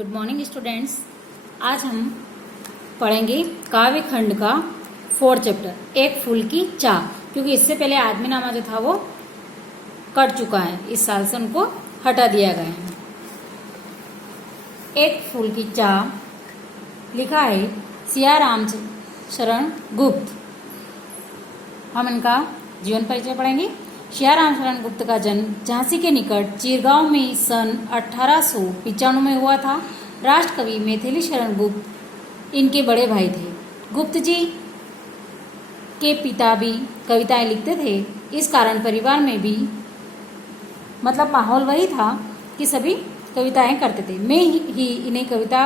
Good morning students. आज हम पढ़ेंगे काव्य खंड का 4th चैप्टर एक फूल की चाह, क्योंकि इससे पहले आदमीनामा जो था वो कट चुका है, इस साल से उनको हटा दिया गया है। एक फूल की चाह लिखा है सियाराम शरण गुप्त। हम इनका जीवन परिचय पढ़ेंगे। सियाराम शरण गुप्त का जन्म झांसी के निकट चिरगांव में सन 1895 में हुआ था। राष्ट्रकवि मैथिली शरण गुप्त इनके बड़े भाई थे। गुप्त जी के पिता भी कविताएं लिखते थे, इस कारण परिवार में भी माहौल वही था कि सभी कविताएं करते थे। मैं ही इन्हें कविता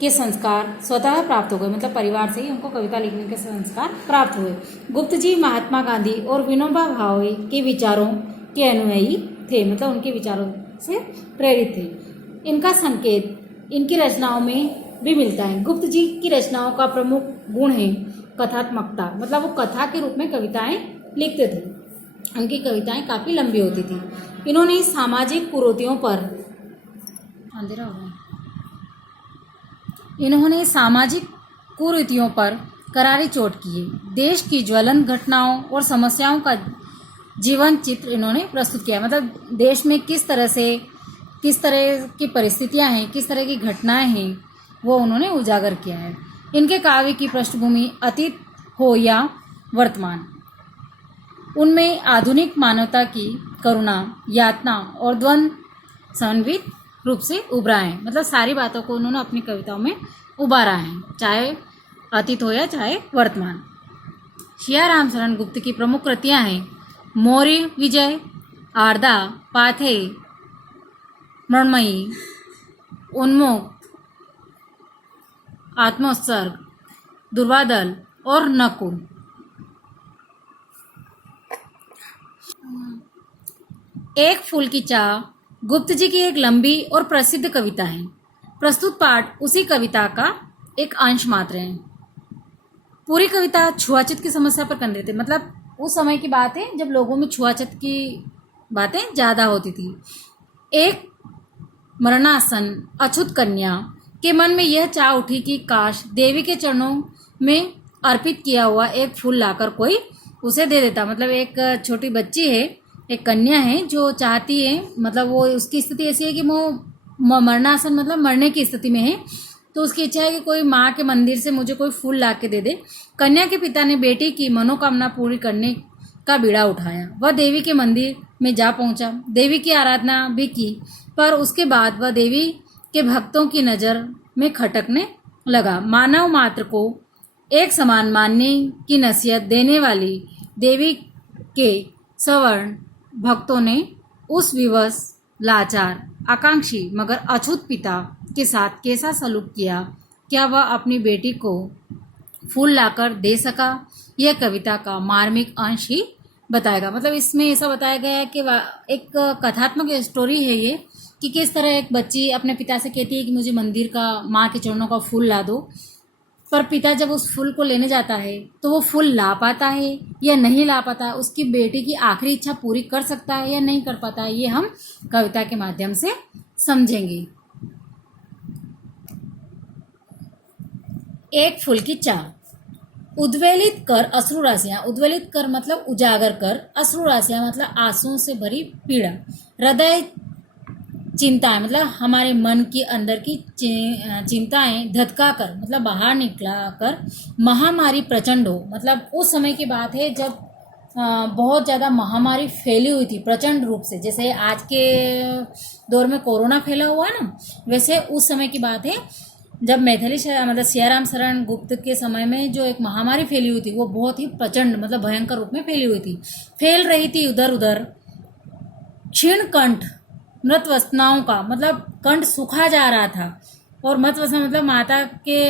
के संस्कार स्वतः प्राप्त हो गए, परिवार से ही उनको कविता लिखने के संस्कार प्राप्त हुए। गुप्त जी महात्मा गांधी और विनोबा भावे के विचारों के अनुयायी थे, उनके विचारों से प्रेरित थे। इनका संकेत इनकी रचनाओं में भी मिलता है। गुप्त जी की रचनाओं का प्रमुख गुण है कथात्मकता, वो कथा के रूप में कविताएं लिखते थे। उनकी कविताएं काफी लंबी होती थी। इन्होंने सामाजिक कुरीतियों पर अंधेरा हो गया इन्होंने सामाजिक कुरीतियों पर करारी चोट की है। देश की ज्वलन घटनाओं और समस्याओं का जीवन चित्र इन्होंने प्रस्तुत किया। देश में किस तरह की परिस्थितियां हैं, किस तरह की घटनाएं हैं, वो उन्होंने उजागर किया है। इनके काव्य की पृष्ठभूमि अतीत हो या वर्तमान, उनमें आधुनिक मानवता की करुणा, यातना और द्वंद समन्वित रूप से उभरा है। सारी बातों को उन्होंने अपनी कविताओं में उबारा है, चाहे अतीत हो या चाहे वर्तमान। सियाराम शरण गुप्त की प्रमुख कृतियां हैं मौर्य विजय, आर्दा, पाथे, मृण्मयी, उन्मुख, आत्मोत्सर्ग, दुर्वादल और नकुल। एक फूल की चाह गुप्त जी की एक लंबी और प्रसिद्ध कविता है। प्रस्तुत पाठ उसी कविता का एक अंश मात्र है। पूरी कविता छुआछूत की समस्या पर केंद्रित है। उस समय की बात है जब लोगों में छुआछूत की बातें ज्यादा होती थी। एक मरणासन अछूत कन्या के मन में यह चाह उठी कि काश देवी के चरणों में अर्पित किया हुआ एक फूल लाकर कोई उसे दे देता। एक छोटी बच्ची है, एक कन्या है जो चाहती है, वो उसकी स्थिति ऐसी है कि वो मरणासन मरने की स्थिति में है, तो उसकी इच्छा है कि कोई माँ के मंदिर से मुझे कोई फूल ला के दे दे। कन्या के पिता ने बेटी की मनोकामना पूरी करने का बीड़ा उठाया। वह देवी के मंदिर में जा पहुंचा, देवी की आराधना भी की, पर उसके बाद वह देवी के भक्तों की नज़र में खटकने लगा। मानव मात्र को एक समान मानने की नसीहत देने वाली देवी के सवर्ण भक्तों ने उस विवश, लाचार, आकांक्षी मगर अछूत पिता के साथ कैसा सलूक किया? क्या वह अपनी बेटी को फूल लाकर दे सका? यह कविता का मार्मिक अंश ही बताएगा। इसमें ऐसा बताया गया है कि एक कथात्मक स्टोरी है ये, कि किस तरह एक बच्ची अपने पिता से कहती है कि मुझे मंदिर का, माँ के चरणों का फूल ला दो, पर पिता जब उस फूल को लेने जाता है तो वो फूल ला पाता है या नहीं ला पाता, उसकी बेटी की आखिरी इच्छा पूरी कर सकता है या नहीं कर पाता है, ये हम कविता के माध्यम से समझेंगे। एक फूल की चाह। उद्वेलित कर अश्रु राशियां, उद्वेलित कर उजागर कर, अश्रु राशियां आंसुओं से भरी पीड़ा, हृदय चिंताएं हमारे मन के अंदर की चिंताएं धधका कर बाहर निकला कर, महामारी प्रचंड हो। उस समय की बात है जब बहुत ज़्यादा महामारी फैली हुई थी प्रचंड रूप से। जैसे आज के दौर में कोरोना फैला हुआ है ना, वैसे उस समय की बात है जब मैथिली सियाराम शरण गुप्त के समय में जो एक महामारी फैली हुई थी वो बहुत ही प्रचंड भयंकर रूप में फैली हुई थी, फैल रही थी उधर उधर। क्षीण कंठ, मृत वसनाओं का कंठ सूखा जा रहा था, और मृत वसना माता के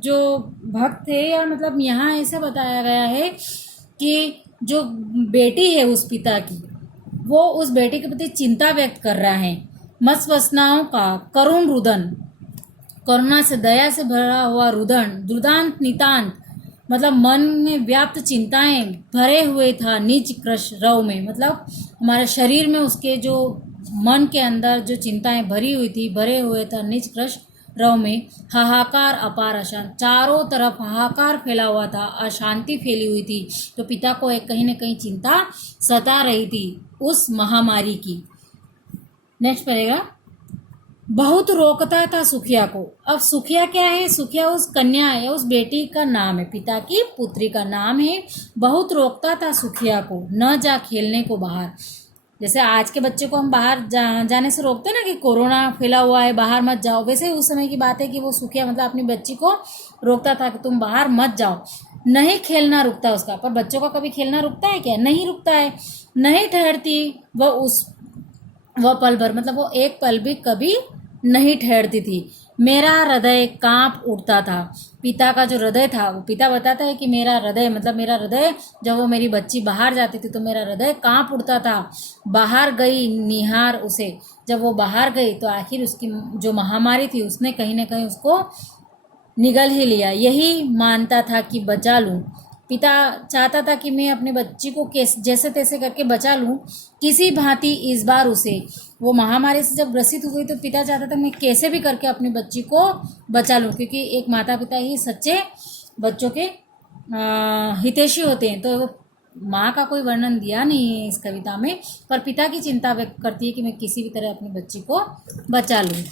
जो भक्त थे, या यहाँ ऐसा बताया गया है कि जो बेटी है उस पिता की, वो उस बेटी के प्रति चिंता व्यक्त कर रहा है। मृत वसनाओं का करुण रुदन, करुणा से, दया से भरा हुआ रुदन, दुर्दांत नितांत, मन में व्याप्त चिंताएं भरे हुए था निज कृश रव में। हमारे शरीर में उसके जो मन के अंदर जो चिंताएं भरी हुई थी, भरे हुए था निज कृश रव में हाहाकार अपार अशांत, चारों तरफ हाहाकार फैला हुआ था, अशांति फैली हुई थी। तो पिता को एक कहीं न कहीं चिंता सता रही थी उस महामारी की। नेक्स्ट पढ़ेगा, बहुत रोकता था सुखिया को। अब सुखिया क्या है? सुखिया उस कन्या है, उस बेटी का नाम है, पिता की पुत्री का नाम है। बहुत रोकता था सुखिया को, न जा खेलने को बाहर। जैसे आज के बच्चे को हम बाहर जाने से रोकते हैं ना कि कोरोना फैला हुआ है, बाहर मत जाओ, वैसे ही उस समय की बात है कि वो सुखिया मतलब अपनी बच्ची को रोकता था कि तुम बाहर मत जाओ। नहीं खेलना रुकता उसका, पर बच्चों का कभी खेलना रुकता है क्या? नहीं रुकता है। नहीं ठहरती वह पल भर, मतलब वो एक पल भी कभी नहीं ठहरती थी। मेरा हृदय कांप उठता था। पिता का जो हृदय था, वो पिता बताता है कि मेरा हृदय, मतलब मेरा हृदय, जब वो मेरी बच्ची बाहर जाती थी तो मेरा हृदय कांप उठता था। बाहर गई निहार उसे, जब वो बाहर गई तो आखिर उसकी जो महामारी थी उसने कहीं ना कहीं उसको निगल ही लिया। यही मानता था कि बचा लूं। पिता चाहता था कि मैं अपनी बच्ची को जैसे तैसे करके बचा लूं। किसी भांति इस बार उसे, वो महामारी से जब ग्रसित हुई तो पिता चाहता था मैं कैसे भी करके अपनी बच्ची को बचा लूं, क्योंकि एक माता पिता ही सच्चे बच्चों के हितैषी होते हैं। तो माँ का कोई वर्णन दिया नहीं है इस कविता में, पर पिता की चिंता व्यक्त करती है कि मैं किसी भी तरह अपनी बच्ची को बचा लूं।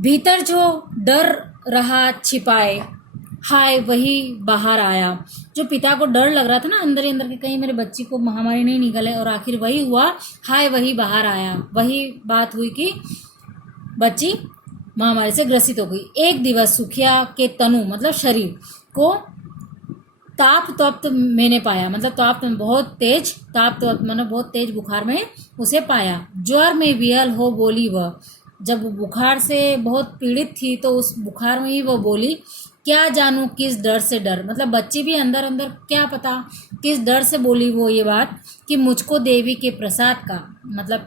भीतर जो डर रहा छिपाए, हाय वही बाहर आया। जो पिता को डर लग रहा था ना अंदर ही अंदर कि कहीं मेरे बच्ची को महामारी नहीं निकले, और आखिर वही हुआ, हाय वही बाहर आया। वही बात हुई कि बच्ची महामारी से ग्रसित हो गई। एक दिवस सुखिया के तनु, मतलब शरीर को ताप तप्त मैंने पाया, मतलब ताप बहुत तेज, ताप तप्त मतलब बहुत तेज बुखार में उसे पाया। ज्वर में विहल हो बोली वह, जब बुखार से बहुत पीड़ित थी तो उस बुखार में ही वो बोली, क्या जानूं किस डर से डर, मतलब बच्ची भी अंदर अंदर क्या पता किस डर से बोली वो ये बात कि मुझको देवी के प्रसाद का, मतलब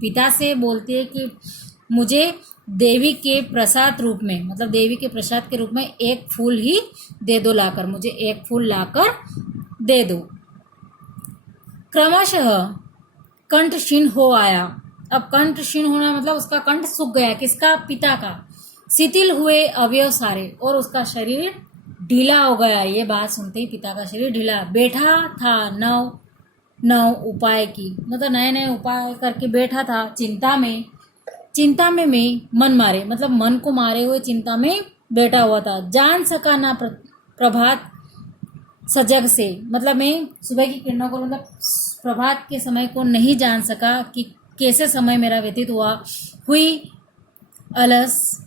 पिता से बोलती है कि मुझे देवी के प्रसाद रूप में, मतलब देवी के प्रसाद के रूप में एक फूल ही दे दो लाकर, मुझे एक फूल लाकर दे दो। क्रमशः कंठ क्षीण हो आया। अब कंठ क्षीण होना मतलब उसका कंठ सूख गया, किसका? पिता का। शिथिल हुए अवयव सारे, और उसका शरीर ढीला हो गया। ये बात सुनते ही पिता का शरीर ढीला। बैठा था नव नव उपाय की, मतलब नए नए उपाय करके बैठा था चिंता में। चिंता में मैं मन मारे, मतलब मन को मारे हुए चिंता में बैठा हुआ था। जान सका ना प्रभात सजग से, मतलब मैं सुबह की किरणों को, मतलब प्रभात के समय को नहीं जान सका कि कैसे समय मेरा व्यतीत हुआ। हुई अलस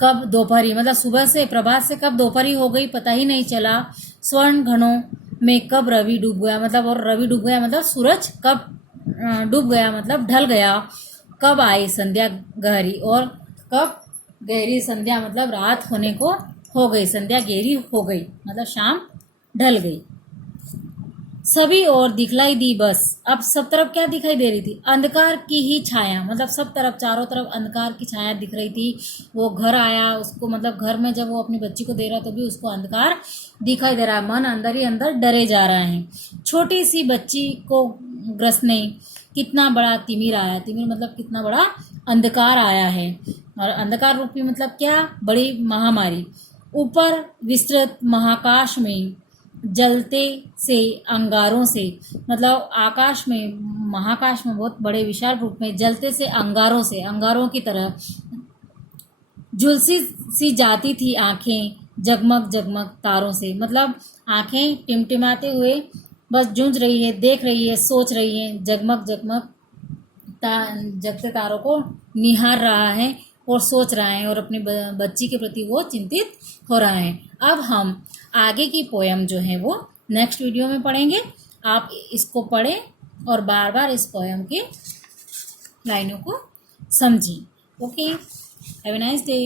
कब दोपहरी, मतलब सुबह से प्रभात से कब दोपहरी हो गई पता ही नहीं चला। स्वर्ण घनों में कब रवि डूब गया, मतलब और रवि डूब गया मतलब सूरज कब डूब गया, मतलब ढल गया। कब आई संध्या गहरी, और कब गहरी संध्या, मतलब रात होने को हो गई, संध्या गहरी हो गई, मतलब शाम ढल गई। सभी ओर दिखलाई दी बस। अब सब तरफ क्या दिखाई दे रही थी? अंधकार की ही छाया, मतलब सब तरफ चारों तरफ अंधकार की छाया दिख रही थी। वो घर आया उसको, मतलब घर में जब वो अपनी बच्ची को दे रहा तो भी उसको अंधकार दिखाई दे रहा है। मन अंदर ही अंदर डरे जा रहा है। छोटी सी बच्ची को ग्रसने कितना बड़ा तिमिर आया। तिमिर मतलब कितना बड़ा अंधकार आया है, और अंधकार रूपी मतलब क्या? बड़ी महामारी। ऊपर विस्तृत महाकाश में जलते से अंगारों से, मतलब आकाश में, महाकाश में बहुत बड़े विशाल रूप में जलते से अंगारों से, अंगारों की तरह झुलसी सी जाती थी आंखें जगमग जगमग तारों से, मतलब आंखें टिमटिमाते हुए बस जूझ रही है, देख रही है, सोच रही है, जगमग जगमग जगते तारों को निहार रहा है और सोच रहा है, और अपनी बच्ची के प्रति वो चिंतित हो रहा है। अब हम आगे की पोयम जो है वो नेक्स्ट वीडियो में पढ़ेंगे। आप इसको पढ़ें और बार बार इस पोयम के लाइनों को समझें। Okay, have a nice day.